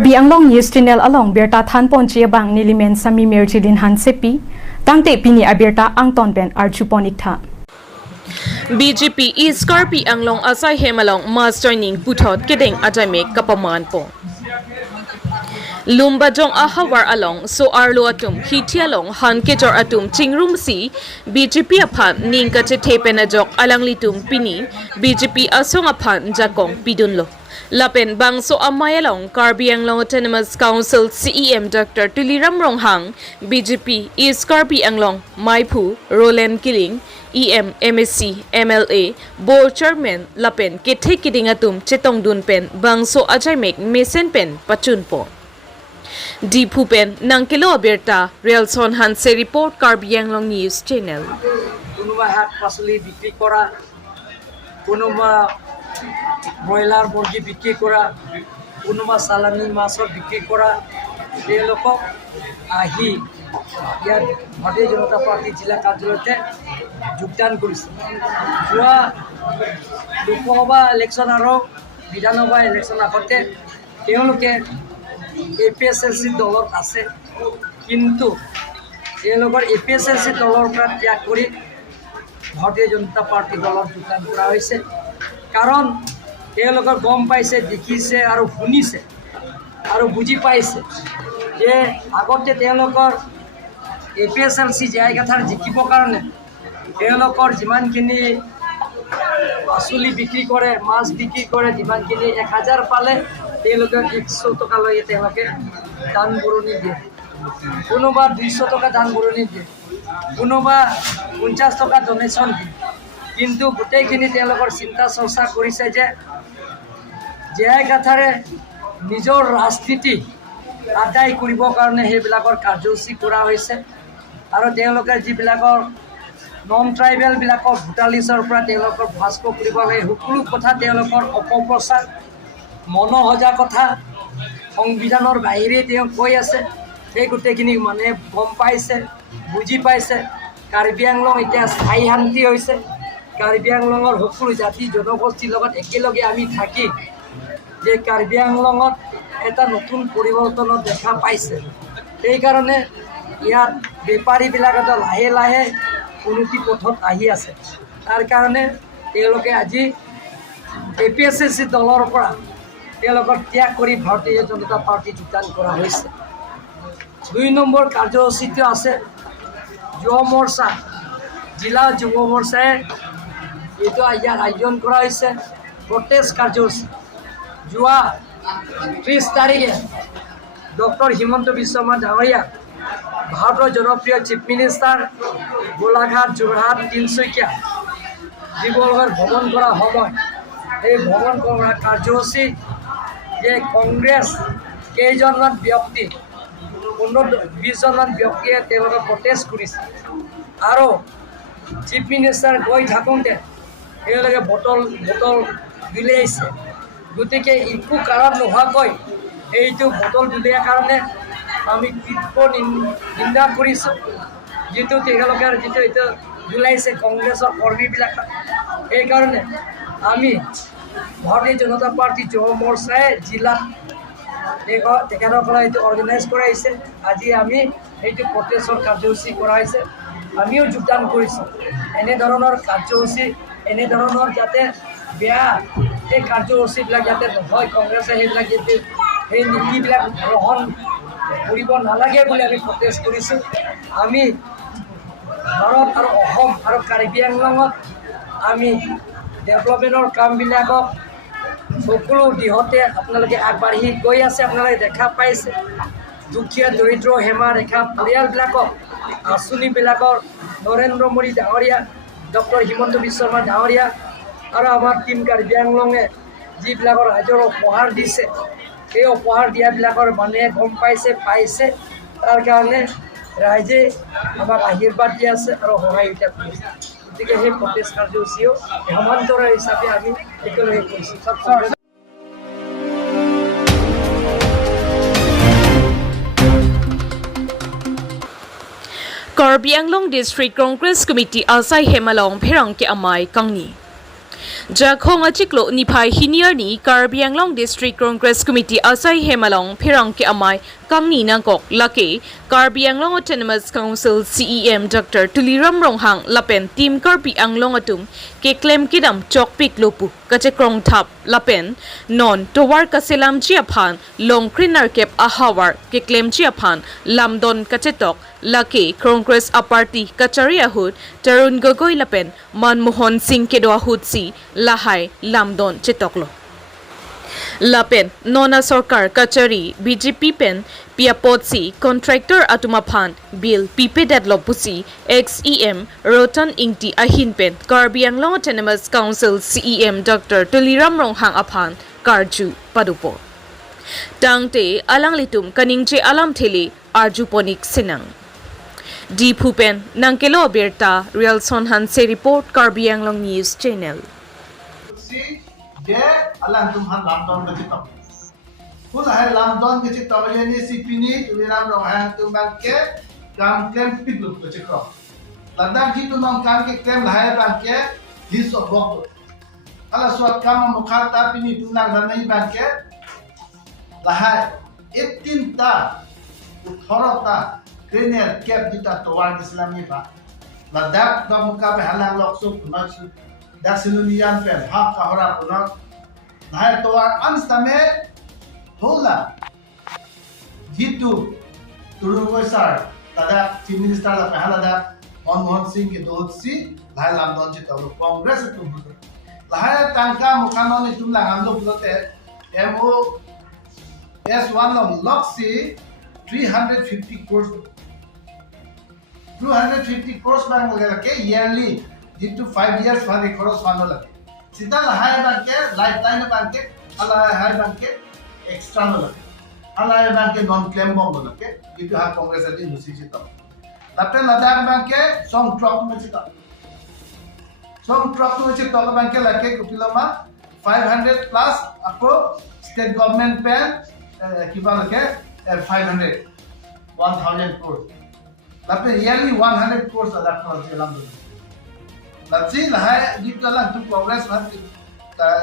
Karbi Anglong News Channel along Berta Than Ponchia Bang Nilimen Sami Merchilin Han Sepi, Tangte Pini Aberta Angton Ben Archuponitha. BJP is Karbi Anglong Asai Hemalong Master Ning Puthot Kedeng Ajamek Kapaman Po. Lumbajong ahawar along so arlo atum hitialong han kejor atum chingrum si BJP aphan ning kache thepen ajok alang litum pini BJP asong aphan jakong pidunlo lapen bangso amayalong Karbi Anglong Autonomous Council CEM Dr. Tuliram Ronghang BJP is Karbi Anglong Maipu Roland Killing EM MSC MLA Board Chairman lapen kethe kiding atum chetong dun pen bangso ajaimek mesen pen pachunpo Dipu pen Nangkilo Aberta Relson Hanse report Karbi Anglong News Channel. Kunuba hat pasuli bikri kora, kunuba broiler murgi bikri kora, kunuba salami masor bikri kora. They look up ahi. Yar Bharatiya Janata Party jila কার্যালয়তে যোগদান কৰিছে। যোৱা Lok Sabha election আৰু বিধানসভা election আগতে তেওঁলোকে APSLC দলৰ আছে কিন্তু তেওঁলোকৰ APSLC দলৰ পৰা ত্যাগ কৰি ভাৰতীয় জনতা পাৰ্টি দলৰ যোগদান কৰা হৈছে কাৰণ তেওঁলোকৰ গম পাইছে দেখিছে আৰু শুনিছে আৰু বুজি পাইছে যে আগতে তেওঁলোকৰ APSLC জায়গাথাৰ জিকিবৰ কাৰণে তেওঁলোকৰ যিমানখিনি পাচলি বিক্ৰী কৰে মাছ বিক্ৰী কৰে যিমানখিনি 1000 পালে তেওঁলোকে 100 টকা লৈ তেওঁলোকে দান বৰনি দিয়ে কোনোবা 200 টকা দান বৰনি দিয়ে কোনোবা 50 টকা ডোনেশ্যন দিয়ে কিন্তু গোটেইখিনি তেওঁলোকৰ চিন্তা চৰ্চা কৰিছে যে জায়গাথাৰে নিজৰ ৰাজনীতি আদায় কৰিবৰ কাৰণে হেবিলাকৰ কাৰ্যসূচী কৰা হৈছে আৰু তেওঁলোকে যিবিলাকৰ নন ট্ৰাইবেল বিলাকৰ ভোটালিছৰ পৰা তেওঁলোকৰ ভাস্ক কৰিব লাগে সকলো কথা তেওঁলোকৰ অপপ্ৰচাৰ মনোহজা কথা সংবিধানৰ বাহিৰে তেওঁ কৈ আছে এই গোটেইখিনি মানে গম পাইছে বুজি পাইছে কাৰ্বি আংলং এতিয়া স্থায়ী শান্তি হৈছে কাৰ্বি আংলঙৰ সকলো জাতি জনগোষ্ঠীৰ লগত একেলগে আমি থাকি যে কাৰ্বি আংলঙত এটা নতুন পৰিৱৰ্তন দেখা পাইছে সেইকাৰণে ইয়াত বেপাৰীবিলাক লাহে লাহে উন্নতি পথত আহি আছে তাৰ কাৰণে তেওঁলোকে আজি APSLC দলৰ পৰা তেওঁলোকৰ ত্যাগ কৰি ভাৰতীয় জনতা পাৰ্টি যোগদান কৰা হৈছে 2 নম্বৰ কাৰ্যসূচীটো আছে যুৱ মৰ্চা জিলা যুৱ মৰ্চাই এইটো ইয়াৰ আয়োজন কৰা হৈছে প্ৰটেষ্ট কাৰ্যসূচী যোৱা 30 তাৰিখে ডক্টৰ হিমন্ত বিশ্ব শৰ্মা ডাঙৰীয়া ভাৰতৰ জনপ্ৰিয় চিফ মিনিষ্টাৰ গোলাঘাট যোৰহাট তিনচুকীয়া ডিব্ৰুগড় ভ্ৰমণ কৰা সময় এই ভ্ৰমণ কৰা কাৰ্যসূচী যে কংগ্ৰেছ কেইজনমান ব্যক্তি 15-20 জনমান ব্যক্তিয়ে তেওঁলোকে প্ৰটেষ্ট কৰিছে আৰু চিফ মিনিষ্টাৰ গৈ থাকোঁতে তেওঁলোকে বটল দুলিয়াইছে গতিকে একো কাৰণ নোহোৱাকৈ এইটো বটল দুলিয়াৰ কাৰণে আমি তীব্ৰ নিন্দা কৰিছোঁ যিটো তেওঁলোকে যিটো এইটো দুলাইছে কংগ্ৰেছৰ কৰ্মীবিলাক সেইকাৰণে আমি ভাৰতীয় জনতা পাৰ্টি যুৱ মৰ্চাই জিলাত তেখেতসকলে এইটো অৰ্গেনাইজ কৰাইছে আজি আমি এইটো প্ৰটেষ্টৰ কাৰ্যসূচী কৰা হৈছে আমিও যোগদান কৰিছোঁ এনেধৰণৰ কাৰ্যসূচী এনেধৰণৰ যাতে বেয়া এই কাৰ্যসূচীবিলাক যাতে নহয় কংগ্ৰেছে সেইবিলাক যাতে সেই নীতিবিলাক গ্ৰহণ কৰিব নালাগে বুলি আমি প্ৰটেষ্ট কৰিছোঁ আমি ভাৰত আৰু অসম আৰু কাৰ্বি আংলঙত আমি ডেভেলপমেণ্টৰ কামবিলাকক সকলো দিশতে আপোনালোকে আগবাঢ়ি গৈ আছে আপোনালোকে দেখা পাইছে দুখীয়া দৰিদ্ৰ হেমা ৰেখা পৰিয়ালবিলাকক আঁচনিবিলাকৰ নৰেন্দ্ৰ মোদী ডাঙৰীয়া ডক্টৰ হিমন্ত বিশ্ব শৰ্মা ডাঙৰীয়া আৰু আমাৰ টীম কাৰ্বি আংলঙে যিবিলাকৰ ৰাইজৰ উপহাৰ দিছে সেই উপহাৰ দিয়াবিলাকৰ মানুহে গম পাইছে তাৰ কাৰণে ৰাইজে আমাক আশীৰ্বাদ দি আছে আৰু সহায়িতা কৰিছে গতিকে সেই প্ৰটেষ্ট কাৰ্যসূচীও সমান্তৰাল হিচাপে আমি একেলগে কৰিছোঁ Karbi Anglong District Congress Committee Asai Hemalong Pherang ke amai kangni Jakhong achiklo ni phai hinier ni Karbi Anglong District Congress Committee asai hemalong phirang ke amai kangni nangkok lake Karbi Anglong Autonomous Council CEM Dr. Tuliram Ronghang lapen team Karbi Anglong atum ke claim kidam chokpik lopu kache krong thap lapen non towar kaselam chiaphan long krinar kep ahawar ke claim chiaphan lamdon kache tok lake Congress a party Kachari Ahut Tarun Gogoi lapen Manmohan Singh kedo Ahutsi lahai lamdon chetoklo lapen nona Sorkar Kachari BJP pen piapotsi contractor Atumaphan bill pipe deadlock pusi XEM rotan ingti ahin pen Karbi Anglong Autonomous Council CEM Dr. Tuliram Ronghang aphan karju padupo tangte alang litum kaningche alam thele arjuponik sinang Di Pupen Nangkelo Berta Real Sonhan se report Karbi Anglong News Channel Si je alang tumhan lamdon begitu. Pun hai lamdon kecik tawaje ni si pini tuliram rohan tumbang ke kam kem piglu kecik ro. Ladak jitu nong kam ke kem lahai bang ke list of work. Ala suat kam mukhal ta pini tunang dan nahi bang ke lahai 18 ta 18 ta Kenya kep kita towar Islami pa. Ladak da muka pe halang loksuk kunak dak silunian pe hak kahora kunak. Nahai towar anstame hola. Gitu turun besar. Tada chief minister la pehala dak Manmohan Singh ke Ahutsi lahai lamdon chita Congress tu butu. Lahai tangka muka non itum lang amlo bulote MO S1 long loksi 350 crores 250 crores bang lage yearly due to 5 years for the crores fund lage sida lahai bang ke lifetime bang ke ala hai bang ke extra lage ala bang ke non claim bong lage due to ha congress adi musi chita tapte ladak bang ke song drop me chita bang ke lage kupilama 500 plus apo state government pen kiba lage 500 1000 crores tapi yearly 100 crores ada kalau dalam tu. Nanti lah gitu lah tu progress nanti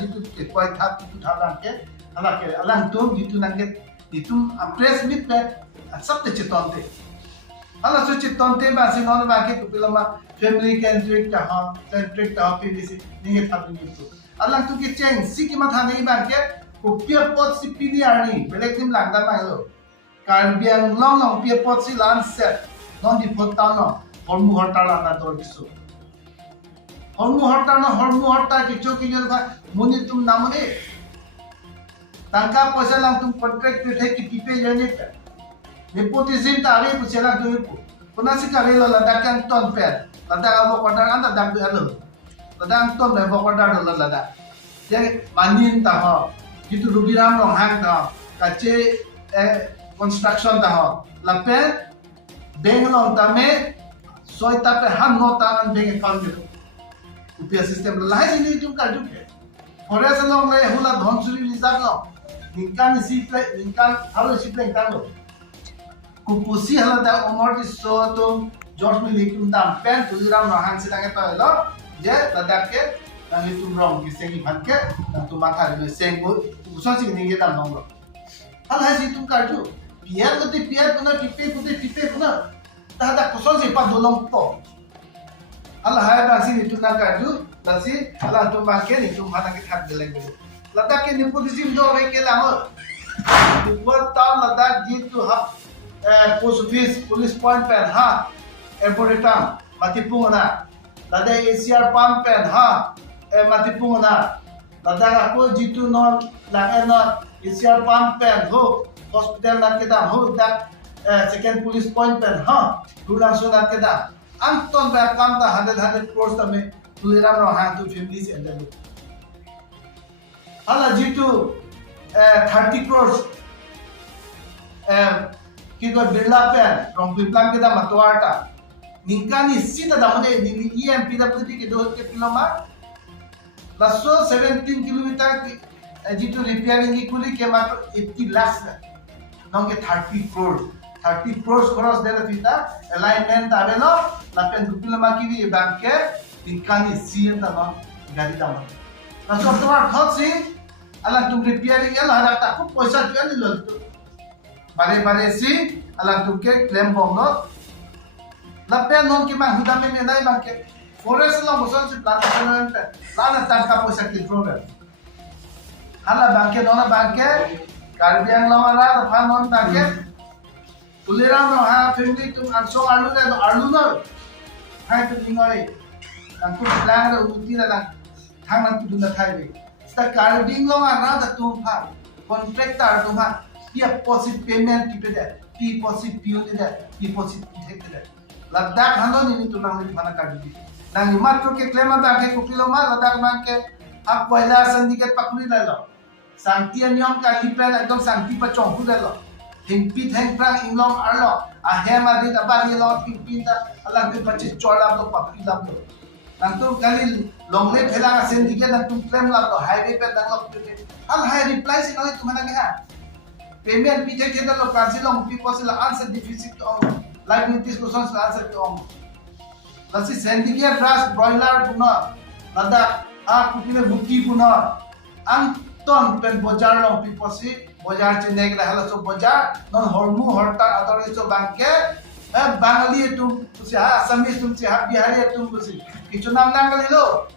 gitu kuat hati tu thalang ke alang tu gitu nanti itu press meet pe sab te chiton te. Ala so chiton te ba si non ba ke pilama family centric ta PDC ni thabi gitu. Alang tu ke change si ki matha nahi ba ke ko pia pot si PDR ni belek tim lang da ba lo. Karbi Anglong pia pot si land set non di potano hormu hortala na dor bisu hormu horta kicho ki jor muni tum namane tangka paisa lang tum contract pe the ki pipe jane pe nepotism ta are pusela tu punasi ka velo ladak kan ton pe ladak abo kodar anda dam du alo ladak ton be abo kodar do ladak je manin ta ho gitu rubiram ronghang ta kache construction ta ho lape Bengalong tame soy tape han nota an beng account de UPI system lai ni tum ka juke forest long lai hula dhonsuri reserve lo ninkan si play ninkan halo si play tango kupusi hala da omorti so tum George Mili tum tam pen tuliram rohan sidange pa lo je ladak ke nang tum rong ki sengi bhanke nang tum matha re sengbo uso si ninge dal nong lo hala si tum ka ju piar kuna pipe kuna tada kusol si pa dolong po ala hai ba si itu na kaju lasi ala tu ba ke ni tu mana ke thak deleng be lada ke ni polisim do re ke la buat tahu lada gitu ha post office police point pen ha airport tam matipung na lada ACR pump pen ha matipung na lada ko gitu non la not ACR pump pen ho hospital na ke dam ho dak second police point pen ha tulang so na ke dam Anton ba kam ta 100 crores tame tuliram rohan tu families and the hala jitu 30 crores ki go birla pen from piplam ke da matwarta ninkani sita da mane ni EMP da puti ke do ke piloma laso 17 kilometer jitu repairing ki kuli ke mat 80 lakhs nong ke 30 crores cross de la pita alignment avelo la pen dupilama ki bi bank ke ninkani sien da non gari da Langsung keluar Ahutsi, alang tum repairing ya lah tak aku poisa tu ni lol tu. Bare si alang tum ke claim bom no. Lape non ki mang hudam me nai mang ke forest lo bosan si plantation pe. Lana tangka poisa ki problem. Hala bangke dona bangke Karbiang lawara fa non tangke. Tuliram no ha family tum anso alu no. Hai tu tingoi. Angku plan ra uti la thang nan tu na thai be. Sta carding lo na da tu pha contractor tu pha deposit payment ki pe deposit pio de deposit thek de ladak hando ni tu nang ni mana carding nang matro ke claim ta ke kupilo ma ladak man ke ak पहिला syndicate pakuri la lo santi niam ka lipen ekdom santi pa chong hu la lo hingpi theng prang inglong arlo a hema dit abani lo hingpi ta alang ke pachi chola lo pakuri la lo nang tu kali longle phela syndicate nang tu claim la lo highway pe dang lo al high reply si nang tu mana ke ha payment pi thek thek lo cancel lo pi possible answer deficit to liabilities ko sans answer to lasi syndicate ras broiler puna lada a kupine bukti puna anton pen bojar lo pi posi bojar chene ke hala so bojar non hormu horta adore so banke bangali tu si ha asami tu si ha bihari tu si kichu nam nang lo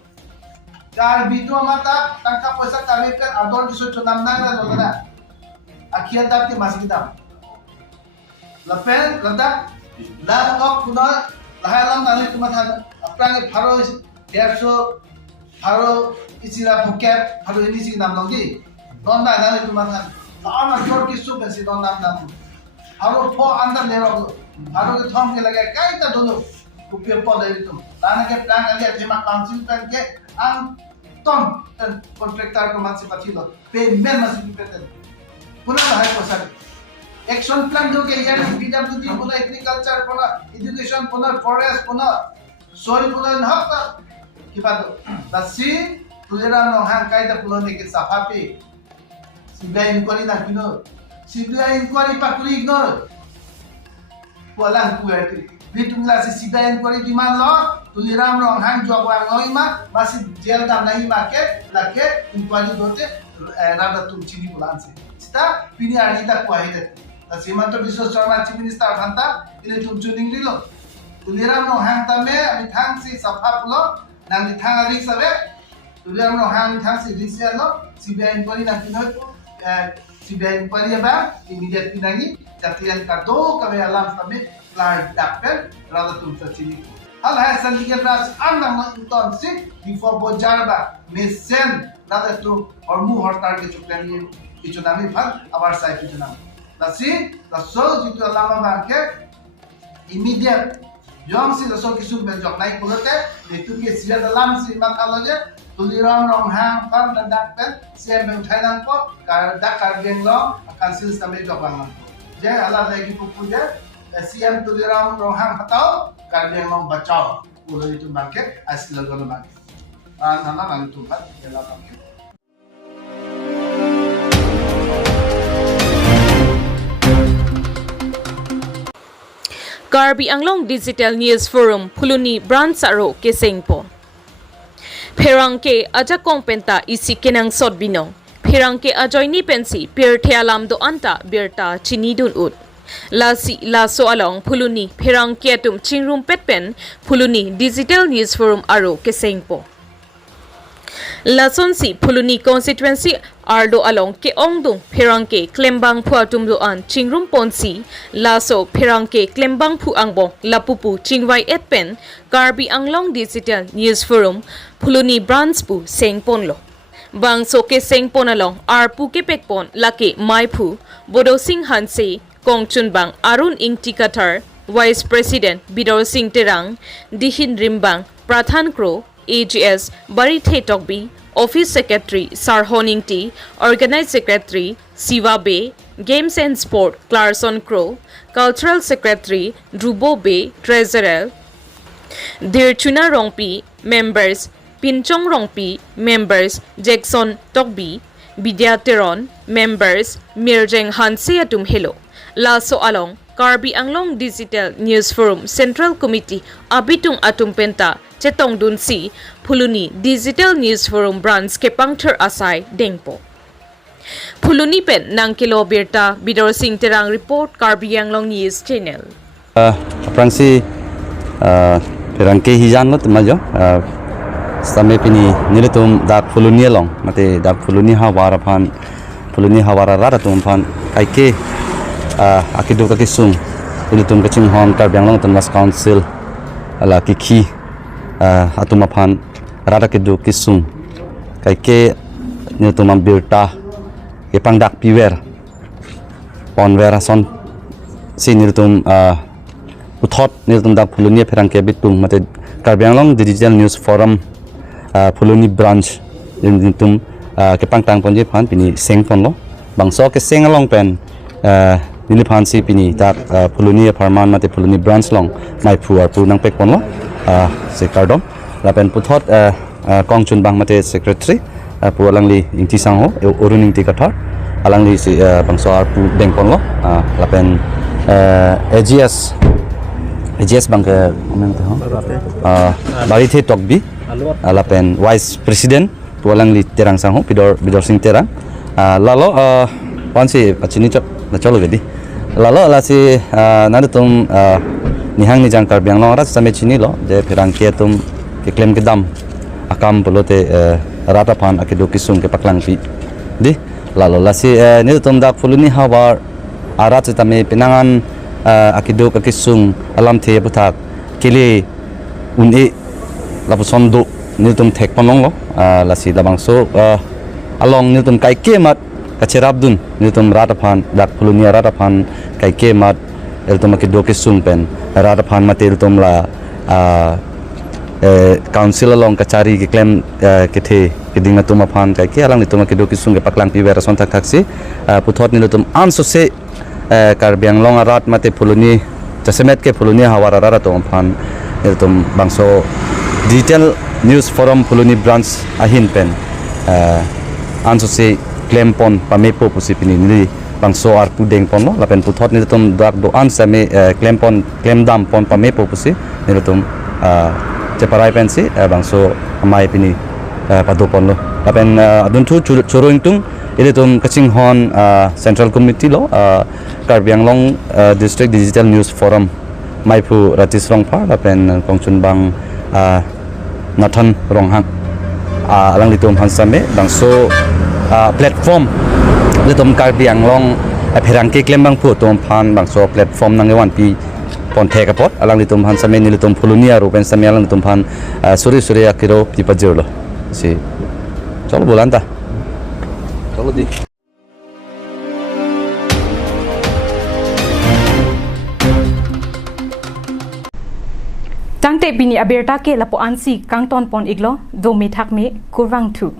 jar bitu mata tangka poisa kami kan ador kisu chunam nang lo da akhir tak ti masih kita lapen ladak la ok kuna lahalam nali kumatha aprange pharo derso pharo isira bukep pharo ini sing nam longi donda nali kumatha la jor kisu besi don nam pharo pho andar lero pharo ke thom ke lage kai ta dolo kupier po dai tum lana ke plan ali thema council plan ke ang tom contractor ko mansi pathilo payment masih dipeten पुनः है कोसा action plan जो के यार PWD पुनः agriculture पुनः education पुनः forest पुनः soil पुनः हक की बात दसी तुलेरा नो हां कायदा पुनः ने के सफापी सीबीआई इंक्वायरी ना किनो सीबीआई इंक्वायरी पाकुरी इग्नोर पोलां कुएटी बिटुंगला से सीबीआई इंक्वायरी डिमांड लो तुलेरा नो हां जॉब वांग लोइमा मासी जेल दाम नहीं माके लके इंक्वायरी होते रादा तुम चिनी पुलान से pini ani tak kuai de Simanto Biswa Sharma Chief Minister Hanta ile tum tuning dilo tuliram no hang tame ami thang si safa pulo nang di thang ari sabe tuliram no hang thang si disial lo CBI inquiry nang kinoi CBI inquiry ba immediate pinangi katian kado kame alam tame plan dakpen rada tum chini hal hai syndicate ras ang nang ton si before bojar ba mesen rada tum hormu hortar ke chukani itu nami fal abar sai itu nami lasi laso jitu lama bangke immediate jom si laso kisum ben jok naik pulote itu ke sia dalam si makaloje tuliram rong hang fal dadak pen sia ben thailand ko kar dakar genglo council sampai jok bang je ala lagi pupuja siam tuliram rong hang hatau kar genglo bachao pulo itu bangke asli logo bangke nana nang tuhan ela bangke Karbi Anglong Digital News Forum Phuluni Branch Aro Kesengpo Pherangke aja kongpenta isi kenang sotbino Pherangke ajoini pensi pier thealam do anta birta chinidun ut Lasi laso along Phuluni Pherangke atum chingrum petpen Phuluni Digital News Forum Aro Kesengpo Lasonsi Phuluni constituency Ardo along ke ongdung Pherangke klembang phuatum do an chingrum ponsi laso Pherangke klembang phu angbong lapupu chingwai etpen Karbi Anglong Digital News Forum Phuluni branch pu sengponlo bangso ke sengpon along arpu ke pekpon lake maipu bodo sing hanse kongchun bang arun ingtikatar vice president bidor sing terang dihin rimbang pradhan kro AGS Bari Thetokbi Office Secretary Sarhoning T, Organized Secretary Siva Bay, Games and Sport Clarkson Crow, Cultural Secretary Drubo Bay, Treasurer Dirchuna Rongpi, Members Pinchong Rongpi, Members Jackson Tokbi, Bidyateron, Members Mirjeng Hanse Atum Hello, Laso Along, Karbi Anglong Digital News Forum Central Committee Abitung Atum Penta che tong dun si phuluni digital news forum branch ke pangthar asai dengpo phuluni pen nang kilo birta bidor sing terang report Karbi Anglong News Channel Prangsi perangke hijan lo temajo sampai pini niletum dak phuluni long mate dak phuluni hawara phan phuluni hawara rara tum phan kaike akidu ka kisung niletum kaching hon Karbi Anglong Tanwas Council ala kiki Atum phan rara kidu kisung kaike niletum ambirta ke pangdak piwer ponwera son siniltum uthot niltum dak phuluni pherangke bitung mate Karbi Anglong digital news forum phuluni branch niltum ke pangtang ponje phan pini seng pon lo bangso ke seng along pen nili phan si pini dak phuluni farman mate phuluni branch long mai phuar pu nang pek pon lo se kardom la pen puthot kongchun bang mate secretary pu alangli ingti sang ho orun ingti kathar alangli si bangso ar pu dengpon lo la pen AGS bang ke comment ho bari the tokbi ala pen vice president pulang li terang sang ho bidor sing terang lalo pansi pachini chot na cholo gedi lalo ala si nadutum nihang ni jang Karbi Anglong ras same chini lo je pirang ke tum ke claim ke dam akam bolote rata phan akido kisung ke paklang pi di lalo la si nidutum dak phuluni hawar arat tame pinangan akido ka kisung alam the buthak kili uni lapuson do niltum thek panong lo lasi labang so along niltum kai ke mat kacherabdun niltum rataphan dak phuluni rataphan kai ke mat eltum akido kisung pen rataphan matel tum la council along Kachari ke claim ke the ke ding na tuma phan kai ke alang nitum akido kisung ke paklang pi vera son thak si puthot niltum anso se Karbi Anglong arat mate phuluni chasemet ke phuluni hawara rara to phan eltum bangso digital news forum phuluni branch ahin pen anso se claim pon pamepo pusipini ni bangso ar pu deng pon lo lapen puthot ni tum dak do an same claim dam pon pamepo pusi ni tum cheparai pen si bangso amai pini padu pon lo lapen adun thu churoing tung ile tum kaching hon central committee lo Karbi Anglong district digital news forum maipu ratisrong pha lapen kongchun bang nathan ronghang alang litum hansame bangso platform litum Karbi Anglong pherangke claim bang phu tom phan bangso platform nangewan pi pon theka pot alang litum hansame ni litum phuluni aru pen same alang litum phan suri akiro pipajirlo si chalo bolanta chalo di Tangte bini aberta ke lapo ansi kang ton pon iglo do me thak me kurwang thu